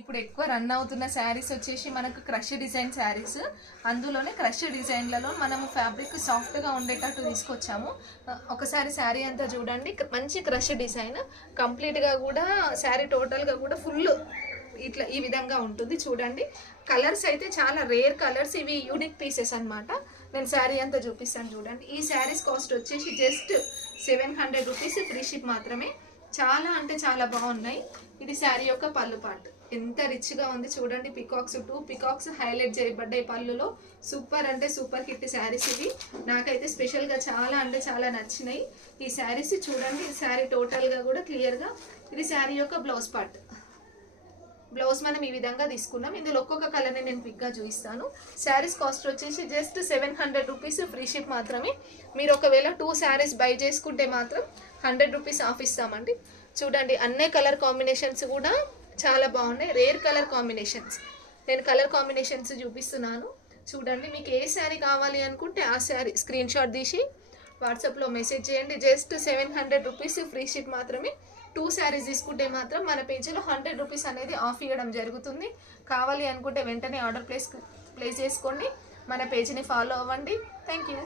ఇప్పుడు ఎక్కువ రన్ అవుతున్న శారీస్ వచ్చేసి మనకు క్రష్ డిజైన్ శారీస్. అందులోనే క్రష్ డిజైన్లలో మనము ఫ్యాబ్రిక్ సాఫ్ట్గా ఉండేటట్టు తీసుకొచ్చాము. ఒకసారి శారీ అంతా చూడండి, మంచి క్రష్ డిజైన్. కంప్లీట్గా కూడా శారీ టోటల్గా కూడా ఫుల్ ఇట్లా ఈ విధంగా ఉంటుంది చూడండి. కలర్స్ అయితే చాలా రేర్ కలర్స్, ఇవి యూనిక్ పీసెస్ అనమాట. నేను శారీ అంతా చూపిస్తాను చూడండి. ఈ శారీస్ కాస్ట్ వచ్చేసి జస్ట్ 700 రూపీస్, ఫ్రీ షిప్ మాత్రమే. చాలా అంటే చాలా బాగున్నాయి. ఇది శారీ యొక్క పళ్ళు పార్ట్, ఎంత రిచ్గా ఉంది చూడండి. పికాక్స్, 2 పికాక్స్ హైలైట్ చేయబడ్డాయి పళ్ళులో. సూపర్ అంటే సూపర్ హిట్ శారీస్ ఇవి. నాకైతే స్పెషల్గా చాలా అంటే చాలా నచ్చినాయి ఈ శారీస్. చూడండి శారీ టోటల్గా కూడా క్లియర్గా. ఇది శారీ యొక్క బ్లౌజ్ పార్ట్. బ్లౌజ్ మనం ఈ విధంగా తీసుకున్నాం. ఇందులో ఒక్కొక్క కలర్ని నేను పిక్గా చూపిస్తాను. శారీస్ కాస్ట్ వచ్చేసి జస్ట్ 700 రూపీస్, ఫ్రీ షిప్ మాత్రమే. మీరు ఒకవేళ 2 శారీస్ బై చేసుకుంటే మాత్రం 100 రూపీస్ ఆఫ్ ఇస్తామండి. చూడండి అన్ని కలర్ కాంబినేషన్స్ కూడా చాలా బాగున్నాయి, రేర్ కలర్ కాంబినేషన్స్. నేను కలర్ కాంబినేషన్స్ చూపిస్తున్నాను చూడండి. మీకు ఏ శారీ కావాలి అనుకుంటే ఆ శారీ స్క్రీన్ షాట్ తీసి వాట్సాప్లో మెసేజ్ చేయండి. జస్ట్ 700 రూపీస్, ఫ్రీ షిప్ మాత్రమే. 2 శారీస్ తీసుకుంటే మాత్రం మన పేజీలో 100 రూపీస్ అనేది ఆఫ్ ఇవ్వడం జరుగుతుంది. కావాలి అనుకుంటే వెంటనే ఆర్డర్ ప్లేస్ చేసుకోండి. మన పేజీని ఫాలో అవ్వండి. Thank you.